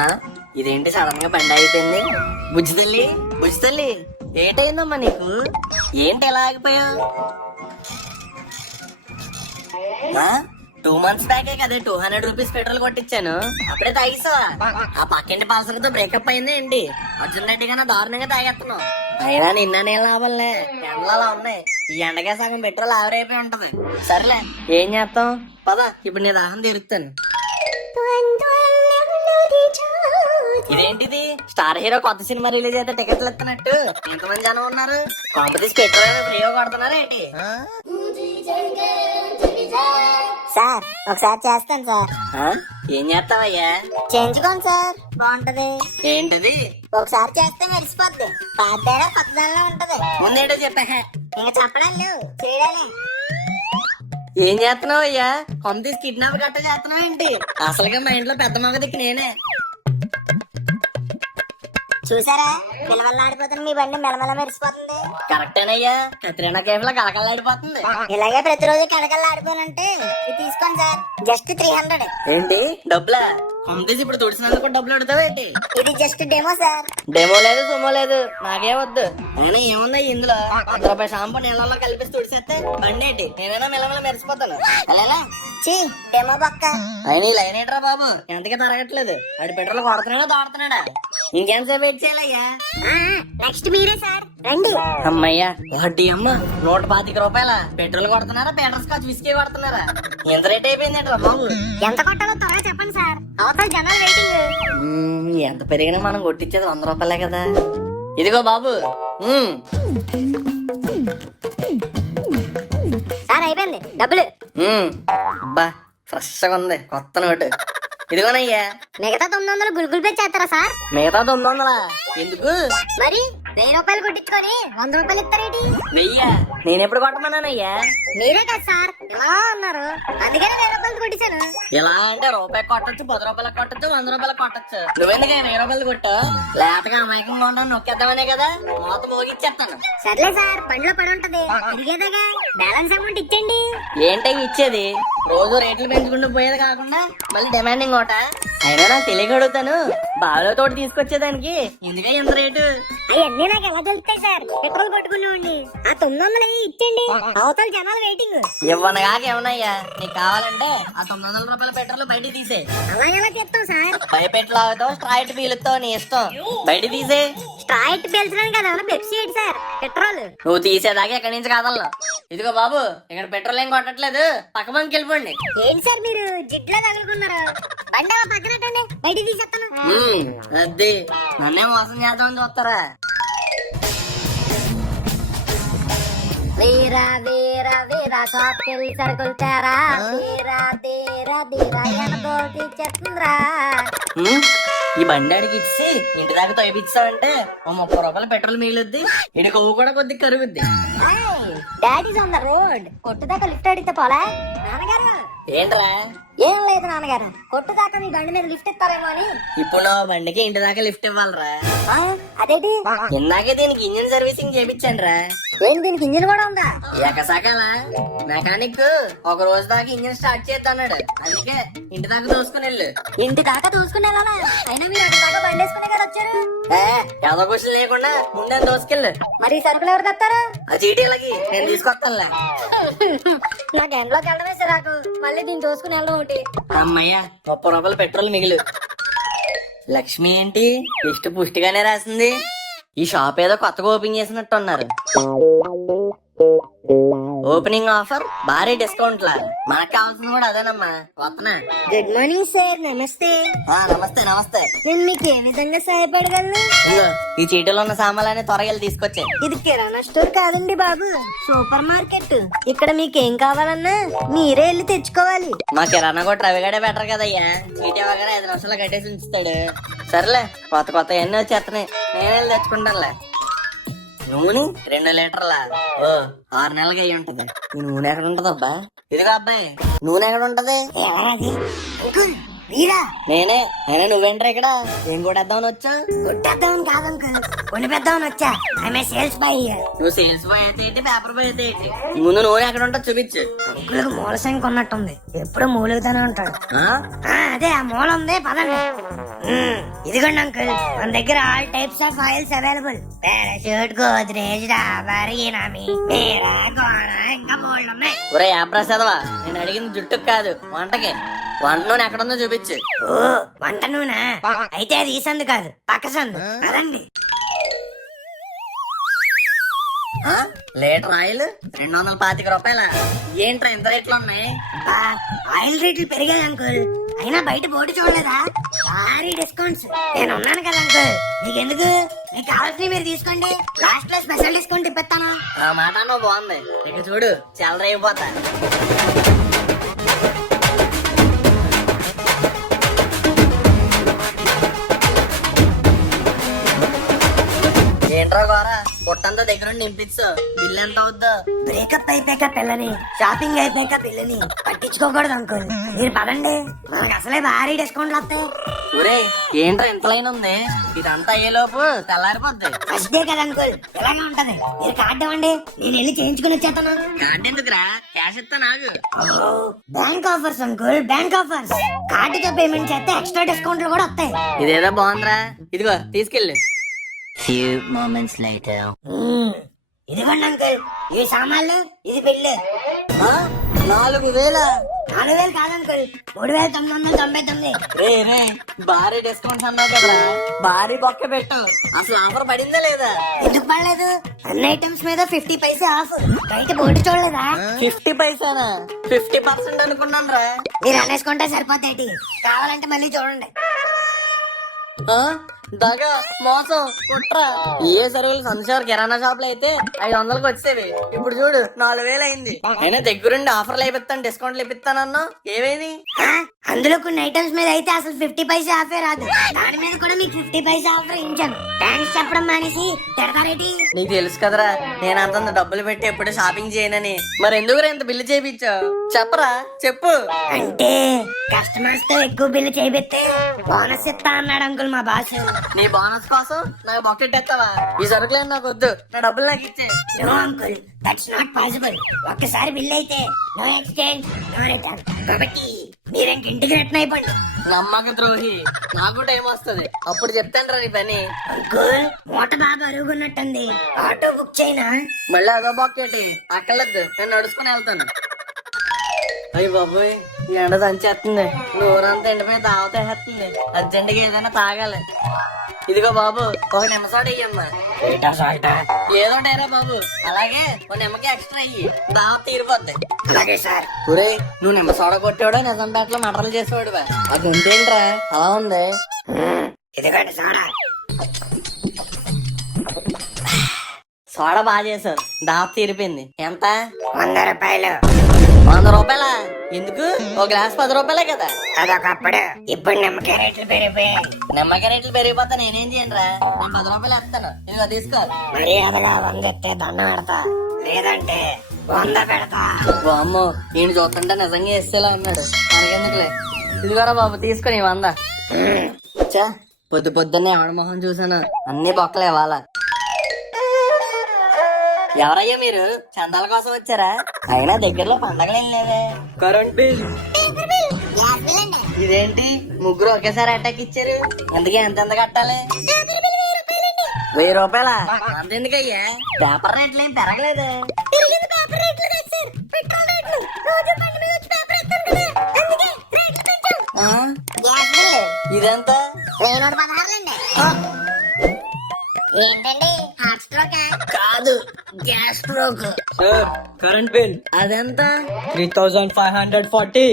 ఆ ఇదేంటి సడన్ గా బండి అయిపోయింది? బుజ్జి తల్లి ఏంటైందమ్మా నీకు? ఏంటి ఎలా ఆగిపోయావు? 2 months బ్యాకే కదా 200 రూపీస్ పెట్రోల్ కొట్టించాను, అప్పుడే తాగిస్తావా? ఆ పక్కింటి పాలసలతో బ్రేకప్ అయింది ఏంటి? అర్జున్ రెడ్డి కన్నా దారుణంగా తాగేస్తున్నావు. అయినా నిన్న నేను లాభంలే, ఎండలు అలా ఉన్నాయి. ఈ ఎండగా సగం పెట్రోల్ ఆవిరైపోయి ఉంటది. సర్లే ఏం చేస్తాం, పద ఇప్పుడు నీ దాహం తీరుస్తాను. ఇదేంటిది, స్టార్ హీరో కొత్త సినిమా రిలీజ్ అయితే టికెట్లు ఎత్తున్నట్టు ఎంతమంది జనం ఉన్నారు? కాంపిటీషన్ పెట్రోల్ ఫ్రీగా కొడుతున్నారు ఏంటి? సార్ ఒకసారి చేస్తాను సార్. ఏం చేస్తావయ్యా? చేయించుకోండి సార్, బాగుంటది. ఏంటది? ఒకసారి చేస్తే మెరిసిపోద్ది, పాతేడా కొత్తదానిలో ఉంటది. ముందేటో చెప్పా. ఇంకా చెప్పడం లేవు, చేయడాలే. ఏం చేస్తున్నావు అయ్యా? కాంపిటీషన్ కిడ్నాప్ గట్ట చేస్తున్నావు ఏంటి? అసలుగా మా ఇంట్లో పెద్ద మగ దిక్కు నేనే. చూసారా, పిల్లవల్లాడిపోతుంది మీ బండి మెలమెల మెరిసిపోతుంది. కరెక్టేనయ్యా, కత్రీనా కేఫ్ లో కలకల్లాడిపోతుంది. ఇలాగే ప్రతిరోజు కడకల్లాడిపోనంటే ఇది తీసుకోండి సార్, జస్ట్ 300. ఏంటి డబ్బులా? కాంపిటీషన్ ఇప్పుడు తుడిసినందుకు డబ్బులు పెడతావు ఏంటి? ఇది జస్ట్ డెమో సార్. డెమో లేదు సుమో లేదు, నాకే వద్దు. అయినా ఏమున్నాయి ఇందులో? 100 రూపాయల షాంపూ నీళ్ళలో కలిపి తుడిసేస్తే బండి ఏంటి నేనైనా మెల్లమెల్ల మెరిసిపోతాను. అలా డెమో పక్క. అయినా లైన్ ఏంట్రా బాబు, ఎంతకి తరగట్లేదు. ఆడు పెట్రోల్ కొడుతున్నాడా దాడుతున్నాడా? ఇంకెంతసేపు వెయిట్ చేయాలయ్యా? నెక్స్ట్ మీరే సార్, రండి. అమ్మయ్యా, వడ్డీ అమ్మ 125 రూపాయల పెట్రోల్ కొడుతున్నారా, బెటర్ స్కాచ్ విస్కీ కొడుతున్నారా? ఎంత రేట్ అయిపోయిందంటరా బాబు? ఎంత కొట్టాలో త్వరగా చెప్పండి సార్, అవతల జనాలు వెయిటింగ్. ఎంత పెరిగినా మనం కొట్టించేది 100 రూపాయలే కదా. ఇదిగో బాబు. సార్ అయిపోయింది డబ్బులు. అబ్బా ఫ్రెష్ గా ఉంది కొత్త నోటు. ఇదిగోనయ్యా. మిగతా 900 గుల్గుల్ పే చేస్తారా సార్? మిగతా 900 ఎందుకు? మరి 1000 రూపాయలు కొట్టించుకొని 100 రూపాయలు ఇస్తారేంటి? 1000 నేనెప్పుడు కొట్టమన్నానయ్యా? మీరే కదా సార్ ఇలా అన్నారు, అందుకని 1000 రూపాయలు కొట్టించాను. ఇలా అంటే రూపాయి కొట్టచ్చు, 10 రూపాయలకు కొట్టచ్చు, 100 రూపాయలకు కొట్టచ్చు. నువ్వెందుకు 1000 రూపాయలు కొట్టు? లేతగా అమాయకంగా ఉండవు, నొక్కేద్దామనే కదా మూత మోగిచ్చేస్తాను. సర్లే సార్, బండిలో పడి ఉంటది తిరిగేదాగా, బ్యాలెన్స్ అమౌంట్ ఇచ్చేయండి. ఏంటి ఇచ్చేది? రోజు రేట్లు పెంచుకుంటూ పోయేది కాకుండా మళ్ళీ డిమాండింగ్ ఒకట. అయినా నాకు తెలియక అడుగుతాను, బావిలో తోటి తీసుకొచ్చేదానికి ఎందుకే ఎంత రేటు? అవన్నీ నాకు ఎలా దొరుకుతాయి సార్, పెట్రోల్ పట్టుకునేవాడిని. ఆ 900 ఇచ్చేయండి, అవతల జనాలు వెయిటింగ్. ఇవ్వనగా ఏమన్నాయ్యా, నీకు కావాలంటే ఆ 900 రూపాయల పెట్రోల్ బయట తీసే. అలా ఎలా చెప్తాం సార్? పైపెట్లు అవుతావు, స్ట్రైట్ పీలుతావు, నీ ఇష్టం. బయట తీసే. స్ట్రైట్ పీల్చడానికి కదా పెప్సీ ఏంటి సార్, పెట్రోల్. నువ్వు తీసేదాకా ఎక్కడి నుంచి కాదల్లా. ఇదిగో బాబు, ఇక్కడ పెట్రోల్ ఏం కొట్టట్లేదు, పక్క బంకి వెళ్ళిపోండి. ఏంటి సార్ మీరు జిడ్లా తగులుకున్నారు? బండి అలా పక్కనట్టండి, బయట తీసేస్తాను. అద్దీ నన్నే మోసం చేద్దామని చూస్తారా? వీరా వీరా వీరా షాప్కెళ్ళి సరుకులు తేరా, వీరా తీరా తీరా ఎనబోటి చెత్తుందిరా. ఈ బండి అడిగి ఇచ్చి ఇంటి దాకా తోయిపిస్తావంటే 30 రూపాయల పెట్రోల్ మిగిలిద్ది, ఇడి కొవ్వు కూడా కొద్దిగా కరుగుద్ది. డాడీస్ ఆన్ ద రోడ్, కొట్టు దాకా లిఫ్ట్ అడిగితే పోలే? నాన్నగారు ఏంట్రా? ఏం లేదు నాన్నగారు, కొట్టు దాకా మీ బండి మీద లిఫ్ట్ ఇస్తారేమో అని. ఇప్పుడు నా బండికి ఇంటి దాకా లిఫ్ట్ ఇవ్వాలరా? అదేంటి? ఇందాకే దీనికి ఇంజిన్ సర్వీసింగ్ చేయించాను రా. ఏం దీనికి ఇంజిన్ కూడా ఉందా? ఎకసాకాల మెకానిక్ ఒక రోజు దాకా ఇంజిన్ స్టార్ట్ చేద్దన్నాడు, అందుకే ఇంటి దాకా దోసుకుని వెళ్ళు. ఇంటి దాకా దోసుకుని వెళ్ళాలా? అయినా మీరు అటు దాకా బండి వేసుకునే కదా వచ్చారు. ఎవరో క్వశ్చన్ లేకుండా ముందే దోసుకెళ్ళు. మరి సరుకులు ఎవరు తెస్తారు? ఆ చీటీలకి నేను తీసుకొస్తానులే. నాకు ఎండ్లోకి వెళ్ళడమే సిరాకు, మళ్ళీ దీన్ని దోసుకుని వెళ్ళడం ఒకటి. అమ్మయ్యా 30 రూపాయల పెట్రోల్ మిగిలి. లక్ష్మి ఏంటి ఇష్ట పుష్టిగానే రాసింది. ఈ షాప్ ఏదో కొత్తగా ఓపెన్ చేసినట్టు ఉన్నారు. ఓపెనింగ్ ఆఫర్ భారీ డిస్కౌంట్ లా. మనకు కావాల్సింది కూడా అదేనమ్మా. వస్తున్నా. గుడ్ మార్నింగ్ సార్, నమస్తే. నమస్తే నమస్తే. నేను మీకు ఏ విధంగా సహాయపడగలను? ఈ చీటీలో ఉన్న సామాన్లన్నీ త్వరగా తీసుకొచ్చే. ఇది కిరాణా స్టోర్ కాదండి బాబు, సూపర్ మార్కెట్. ఇక్కడ మీకేం కావాలన్నా మీరే వెళ్ళి తెచ్చుకోవాలి. మా కిరాణా కూడా రవిగడే బెటర్ కదయ్యా, చీటీ అవగానే 5 నిమిషాలు కట్టేసి ఉంచుతాడు. సర్లే కొత్త కొత్త అన్నీ వచ్చేస్తున్నాయి, నేను వెళ్ళి తెచ్చుకుంటానులే. నూనె 2 లీటర్లా? 6 నెలలుగా అయ్యి ఉంటది. ఈ నూనె ఎక్కడ ఉంటది అబ్బా? ఇదిగో అబ్బాయి, నూనె ఎక్కడ ఉంటది? మీరా? నేనే. అయినా నువ్వేంట్రా ఇక్కడ? ఏం కొట్టేద్దామని వచ్చా? కొట్టేద్దామని కాదు అంకుల్, కొనిపెద్దామని వచ్చా. I'm sales boy. నువ్వు సేల్స్ బాయ్ అయితే ఏంటి, పేపర్ బాయ్ అయితే ఏంటి? ముందు నువ్వు ఎక్కడ ఉంటా చూపించు. అంకుల్ మూల సంఖ్య ఉన్నట్టుంది, ఎప్పుడు మూలుగుతానే ఉంటాడు. ఆ? అదే ఆ మూల ఉంది, పదండి. ఇదిగోండి అంకుల్, మన దగ్గర all types of oils available. Parachute, Godrej, Dabur, Emami, Meera, గోణ, ఇంకా మూడు ఉన్నాయి. ఒరే ప్రసాదవా, నేను అడిగింది జుట్టుకు కాదు, వంటకి. వంట నూనె ఎక్కడుందో చూపించు. ఓ వంట నూనె అయితే అది ఈ సందు కాదు, పక్క సందు. పదండి. లీటర్ ఆయిల్ 225 రూపాయల. ఏంట్రా ఇంత రేట్లు ఉన్నాయి? ఆయిల్ రేట్లు పెరిగాయి అంకుల్, అయినా బయట బోర్డు చూడలేదా? భారీ డిస్కౌంట్స్. నేను ఉన్నాను కదా అంకుల్, మీకెందుకు? మీకు కావాల్సినవి మీరు తీసుకోండి, లాస్ట్ లో స్పెషల్ డిస్కౌంట్ ఇప్పిస్తాను. ఆ మాట నువ్వు బాగుంది. ఇక చూడు, చెలరైపోతా. ఏంట్రా గోరా, బుట్టంతా దగ్గర నింపించు. బిల్ ఎంత అవుద్దో? బ్రేకప్ అయిపోయాక పిల్లని, షాపింగ్ అయిపోయాక పిల్లని పట్టించుకోకూడదు అంకుల్. మీరు పదండి, మనకు అసలే భారీ డిస్కౌంట్లు వస్తాయి. ఒరే ఏంట్రా ఇంత లైన్ ఉంది? ఇదంతా అయ్యేలోపు తెల్లారిపోద్ది. ఫస్ట్ డే కదా అంకుల్, ఇలాగే ఉంటది. మీరు కార్డు ఇవ్వండి, నేను వెళ్ళి చేయించుకుని వచ్చేస్తాను. కార్డు ఎందుకురా, క్యాష్ ఇస్తా నాకు. Bank offers uncle, bank offers. కార్డుతో పేమెంట్ చేస్తే ఎక్స్ట్రా డిస్కౌంట్లు కూడా వస్తాయి. ఇదేదో బాగుందిరా, ఇదిగో తీసుకెళ్ళు. Few moments later. ఇదిగోండి అంకుల్, ఈ సామాన్లు, ఇది బిల్లు. 4000? 4000 కాదు అంకుల్, 3999. రే రే, భారీ డిస్కౌంట్స్ అన్నావు కదరా, భారీ బొక్క పెట్టు. అసలు ఆఫర్ పడిందా లేదా? ఎందుకు పడలేదు? అన్ని ఐటమ్స్ మీద 50 పైసే ఆఫ్. బయట బోర్డు చూడలేదా? 50 పైసానా? 50% అనుకున్నాను రా. మీరు అనేసుకుంటే సరిపోతాయి, కావాలంటే మళ్ళీ చూడండి. దగా, మోసం, కుట్ర. ఏ సరుకులు సంచార్ కిరాణా షాప్ లో అయితే 500కి వచ్చేవి, ఇప్పుడు చూడు 4000 అయింది. అయినా దగ్గరుండి ఆఫర్లు అయిపోతాను, డిస్కౌంట్లు ఇప్పిస్తానన్నా, ఏవేది? అందులో కొన్ని ఐటమ్స్ మీద అయితే అసలు 50 పైసే ఆఫే రాదు, దాని మీద కూడా మీకు 50 పైసే ఆఫర్ ఇచ్చాను. థ్యాంక్స్ చెప్పడం మానేసి తిడతారేటి? నీకు తెలుసు కదరా, నేను అంతంత డబ్బులు పెట్టి ఎప్పుడు షాపింగ్ చేయనని. మరి ఎందుకు ఇంత బిల్లు చేయించావు? చెప్పరా, చెప్పు. అంటే కస్టమర్స్ తో ఎక్కువ బిల్లు చేయిస్తే బోనస్ ఇస్తా అన్నాడు అంకుల్ మా బాస్. నీ బోనస్ కోసం నాకు బొక్కెట్టేస్తావా? ఈ సరుకులేదు నాకు వద్దు, నా డబ్బులు నాకు ఇచ్చే. No uncle, that's not possible. ఒక్కసారి బిల్ అయితే నో ఎక్స్చేంజ్, నో రిటర్న్. కాబట్టి మీరేంటి ఇంటికి రిటర్న్ అయిపోండి. నమ్మక ద్రోహి, నాకు టైం వస్తుంది, అప్పుడు చెప్తాను రా నీ పని. అంకుల్ మూట బాగా అరుగున్నట్టుంది, ఆటో బుక్ చేయనా? మళ్ళీ అదో బొక్కేటి అక్కర్లేదు, నేను నడుచుకుని వెళ్తాను. అయ్యి బాబోయ్, ఈ ఎండ దంచేస్తుంది, నూరంతా ఎండిపోయి తాగుతేస్తుంది. అర్జెంటుగా ఏదైనా తాగాలి. ఇదిగో బాబు, ఒక నిమ్మసోడ ఇయ్యమ్మా. ఏదో డైరా బాబు, అలాగే ఒక నిమ్మకి ఎక్స్ట్రా అయ్యి, దావ తీరిపోద్ది. అలాగే సార్. ఒరే, నువ్వు నిమ్మసోడ కొట్టేవాడు, నిజంపేటలో మటర్లు చేసేవాడు. అది ఉంటేంట్రా అలా ఉంది? ఇదిగోండి సోడా. సోడా బాగా చేసావు, దావ తీరిపోయింది. ఎంత? 100 రూపాయలు. 100 రూపాయలా? ఎందుకు? ఒక గ్లాస్ 10 రూపాయలే కదా. అదొకప్పుడు, ఇప్పుడు నిమ్మకాయ రేట్లు పెరిగిపోయాయి. నిమ్మకాయ రేట్లు పెరిగిపోతా నేనేం చేయనురా, నేను 10 రూపాయలు వేస్తాను, ఇదిగో తీసుకో. మరి అదలా 100 ఎత్తే దండం పెడతా, లేదంటే 100 పెడతా. అమ్మో, ఈయన చూస్తుంటే నిజంగా వేసేలా ఉన్నాడు, మనకెందుకులే. ఇదిగోరా బాబు, తీసుకొని 100. చా, పొద్దు పొద్దున్నే ఎవడ మొహం చూసాను, అన్ని బొక్కలే ఇవాళ. ఎవరయ్యా మీరు? చందాల కోసం వచ్చారా? అయినా దగ్గరలో పండగలు ఏం లేదే. Current bill. ఇదేంటి ముగ్గురు ఒకేసారి అటాక్ ఇచ్చారు? అందుకే ఎంత కట్టాలి? 1000 రూపాయలా? అంతెందుకయ్యా, పేపర్ రేట్లు ఏం పెరగలేదు. ఇదంతా ఏంటండి, హార్ట్ స్ట్రోక్? కాదు, గ్యాస్ స్ట్రోక్. కరెంట్ బిల్ అదెంత? 3540.